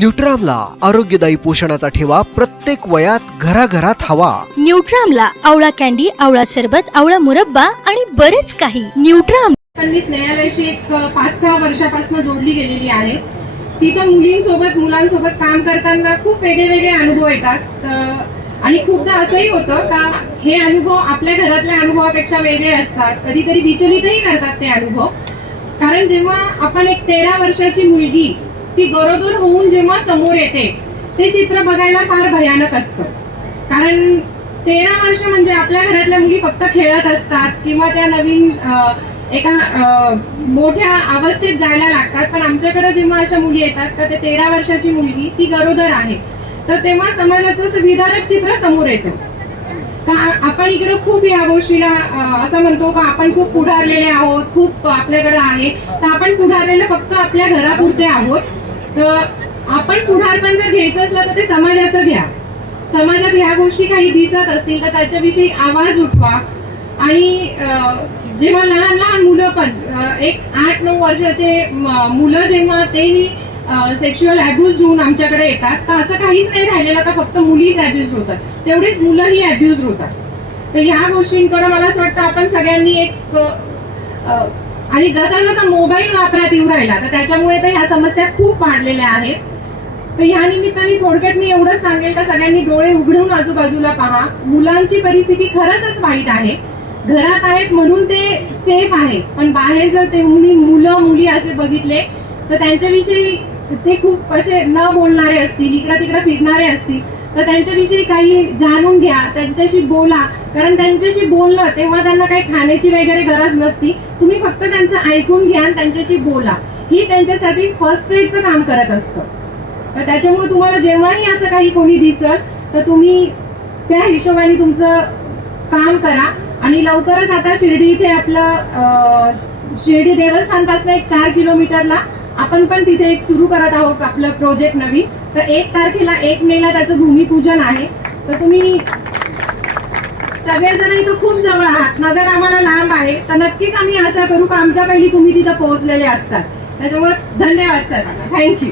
न्यूट्रामला आरोग्यदायी पोषणाचा ठेवा प्रत्येक वयात घराघरात हवा. न्यूट्रामला आवळा कॅन्डी आवळा सरबत आवळा मुरब्बा आणि बरेच काही. न्यूट्राम मी स्नेहालयशी एक पाच सहा वर्षापासून जोडली गेलेली आहे. तिथं मुलींसोबत मुलांसोबत काम करताना खूप वेगळे वेगळे अनुभव येतात. आणि खूपदा असंही होतं का हे अनुभव आपल्या घरातल्या अनुभवापेक्षा वेगळे असतात. कधीतरी विचलितही करतात ते अनुभव. कारण जेव्हा आपण एक तेरा वर्षाची मुलगी ती गरोदर होऊन जेव्हा समोर येते ते चित्र बघायला फार भयानक असतं. कारण तेरा वर्ष म्हणजे आपल्या घरातल्या मुली फक्त खेळत असतात किंवा त्या नवीन एका मोठ्या अवस्थेत जायला लागतात. पण आमच्याकडे जेव्हा अशा मुली येतात तर ते तेरा वर्षाची मुलगी ती गरोदर आहे. तर तेव्हा समाजाचं विदारक चित्र समोर येतं. का आपण इकडे खूप या गोष्टीला असं म्हणतो का आपण खूप पुढारलेले आहोत खूप आपल्याकडे आहे. तर आपण पुढारलेले फक्त आपल्या घरापुरते आहोत. तर आपण पुढारपण जर घ्यायचं असलं तर ते समाजाचं घ्या. समाजात ह्या गोष्टी काही दिसत असतील तर त्याच्याविषयी आवाज उठवा. आणि जेव्हा लहान लहान मुलं पण एक आठ नऊ वर्षाचे मुलं जेव्हा तेही सेक्शुअल अब्युज होऊन आमच्याकडे येतात तर असं काहीच नाही राहिलेलं. का फक्त मुलीच अब्युज होतात. तेवढेच मुलंही अब्युज होतात. तर ह्या गोष्टींकडे मला असं वाटतं आपण सगळ्यांनी एक आणि जसा जसा मोबाईल वापरात येऊ राहिला तर त्याच्यामुळे तर ह्या समस्या खूप वाढलेल्या आहेत. तर ह्या निमित्ताने थोडक्यात मी एवढंच सांगेल का सगळ्यांनी डोळे उघडून आजूबाजूला पहा. मुलांची परिस्थिती खरंच वाईट आहे. घरात आहेत म्हणून ते सेफ आहे पण बाहेर जर ते मुली मुलं मुली असे बघितले तर त्यांच्याविषयी ते खूप असे न बोलणारे असतील इकडं तिकडं फिरणारे असतील तर त्यांच्याविषयी काही जाणून घ्या त्यांच्याशी बोला. कारण त्यांच्याशी बोललं तेव्हा त्यांना काही खाण्याची वगैरे गरज नसती. तुम्ही फक्त त्यांचं ऐकून घ्या आणि त्यांच्याशी बोला. ही त्यांच्यासाठी फर्स्ट एडचं काम करत असतं. तर त्याच्यामुळे तुम्हाला जेव्हाही असं काही कोणी दिसल तर तुम्ही त्या हिशोबाने तुमचं काम करा. आणि लवकरच आता शिर्डी इथे आपलं शिर्डी देवस्थानपासून एक चार किलोमीटरला आपण पण तिथे एक सुरू करत आहोत आपलं प्रोजेक्ट नवीन. तर एक तारखेला एक मेला त्याचं भूमिपूजन आहे. तर तुम्ही सगळेजण इथं खूप जवळ आहात. नगर आम्हाला लांब आहे. तर नक्कीच आम्ही आशा करू का आमच्या पहिली तुम्ही तिथं पोहोचलेले असतात. त्याच्यामुळे धन्यवाद सर. थँक्यू.